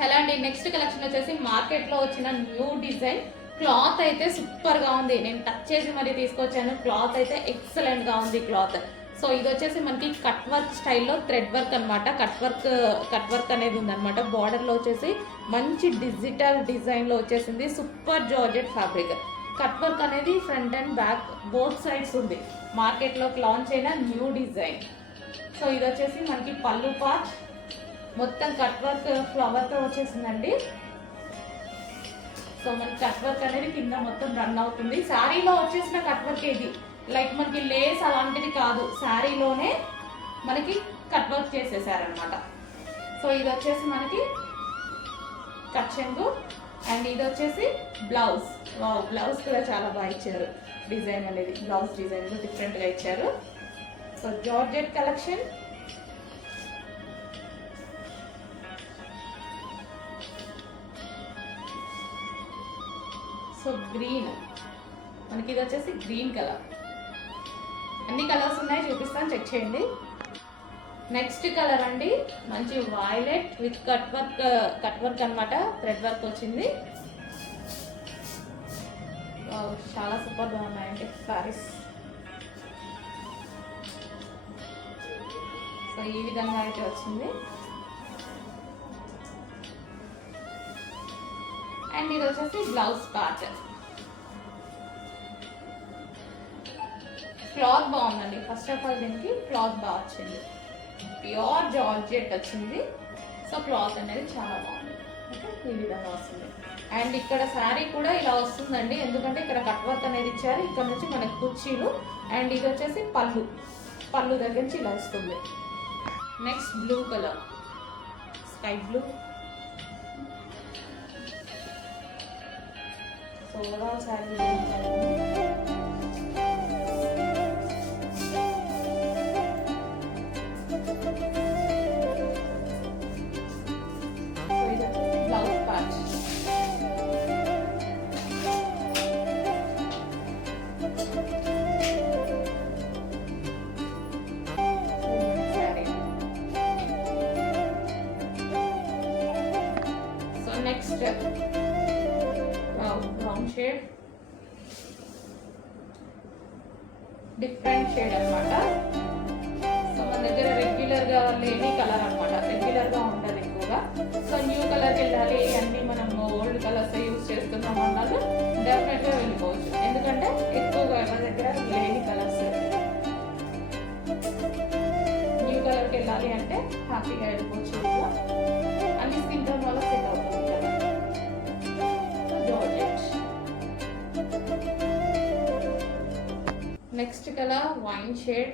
Hello అండి next collection వచ్చేసి మార్కెట్లో వచ్చిన న్యూ డిజైన్ క్లాత్ అయితే సూపర్గా ఉంది. నేను టచ్ చేసి మరీ తీసుకొచ్చాను. క్లాత్ అయితే ఎక్సలెంట్గా ఉంది క్లాత్ సో ఇది వచ్చేసి మనకి కట్ వర్క్ స్టైల్లో థ్రెడ్ వర్క్ అనమాట కట్ వర్క్ కట్ వర్క్ అనేది ఉందనమాట బార్డర్లో వచ్చేసి మంచి డిజిటల్ డిజైన్లో వచ్చేసింది. Super georgette fabric cut work అనేది front and back both sides ఉంది. మార్కెట్లోకి లాంచ్ అయిన న్యూ డిజైన్ సో ఇది వచ్చేసి మనకి పళ్ళు పార్ట్ మొత్తం కట్ వర్క్ ఫ్లవర్తో వచ్చేసిందండి. సో మనకి కట్ వర్క్ అనేది కింద మొత్తం రన్ అవుతుంది. శారీలో వచ్చేసిన కట్ వర్క్ ఇది లైక్ మనకి లేస్ అలాంటిది కాదు. శారీలోనే మనకి కట్ వర్క్ చేసేసారనమాట సో ఇది వచ్చేసి మనకి కట్ అండ్ ఇది వచ్చేసి బ్లౌజ్ బ్లౌజ్ కూడా చాలా బాగా ఇచ్చారు. డిజైన్ అనేది బ్లౌజ్ డిజైన్ డిఫరెంట్గా ఇచ్చారు. So georgette collection so green. మనకి ఇది వచ్చేసి గ్రీన్ కలర్. అన్ని కలర్స్ ఉన్నాయి చూపిస్తాను చెక్ చేయండి. నెక్స్ట్ కలర్ అండి మంచి violet with cut work cut work అనమాట థ్రెడ్ వర్క్ వచ్చింది. చాలా సూపర్ బాగున్నాయండి సారీస్ సో ఈ విధంగా అయితే వచ్చింది. అండ్ ఇది వచ్చేసి బ్లౌజ్ పార్ట్ క్లాత్ బాగుందండి. ఫస్ట్ ఆఫ్ ఆల్ దీనికి క్లాత్ బాగా వచ్చింది. ప్యూర్ జార్జెట్ వచ్చింది. సో క్లాత్ అనేది చాలా బాగుంది. ఓకే ఈ విధంగా వస్తుంది. అండ్ ఇక్కడ శారీ కూడా ఇలా వస్తుందండి. ఎందుకంటే ఇక్కడ కట్వర్త్ అనేది ఇచ్చారు. ఇక్కడ నుంచి మనకి కుర్చీలు అండ్ ఇది వచ్చేసి పళ్ళు. పళ్ళు దగ్గర నుంచి ఇలా వస్తుంది. Next blue colour sky blue so overall sari blouse part sari so next brown shade different shade అనమాట సో మన దగ్గర రెగ్యులర్గా లేని కలర్ అనమాట రెగ్యులర్గా ఎక్కువగా. సో న్యూ కలర్ వెళ్ళాలి అన్ని మనం ఓల్డ్ కలర్స్ యూజ్ చేస్తున్నాం అన్నారు డెఫినెట్గా వెళ్ళిపోవచ్చు. ఎందుకంటే ఎక్కువగా మన దగ్గర లేని కలర్స్ న్యూ కలర్కి వెళ్ళాలి అంటే హ్యాపీగా వెళ్ళిపోవచ్చు. నెక్స్ట్ కలర్ వైన్ షేడ్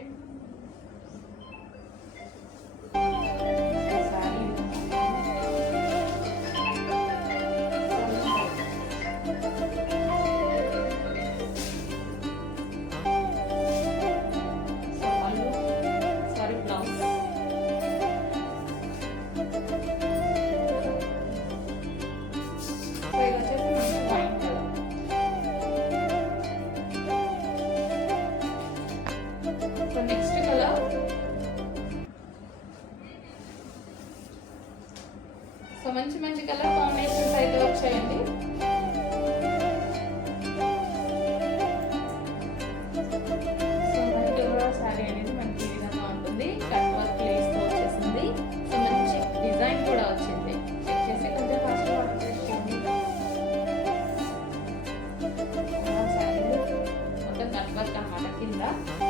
అన్నమాట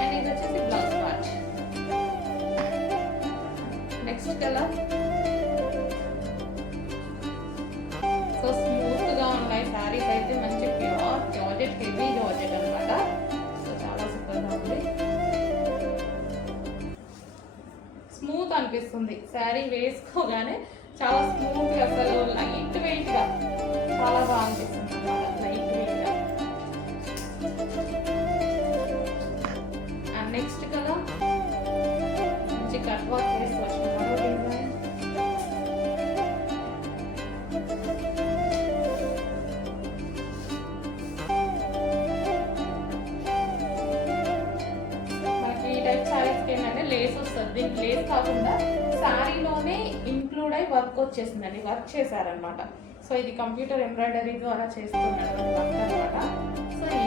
అండ్ ఇది వచ్చేసి blouse part next colour so స్మూత్గా ఉన్నాయి. శారీస్ అయితే మంచి ప్యూర్ జార్జెట్ హెవీ జార్జెట్ అనమాట సో చాలా సూపర్గా ఉంది. స్మూత్ అనిపిస్తుంది. శారీ వేసుకోగానే చాలా స్మూత్ అసలు లైట్ వెయిట్గా చాలా బాగా అనిపిస్తుంది. లేస్ వస్తుంది. లేస్ కాకుండా శారీలోనే ఇంక్లూడ్ అయి వర్క్ వచ్చేసిందండి. వర్క్ చేశారనమాట సో ఇది కంప్యూటర్ ఎంబ్రాయిడరీ ద్వారా చేస్తున్నాడు అనమాట సో ఈ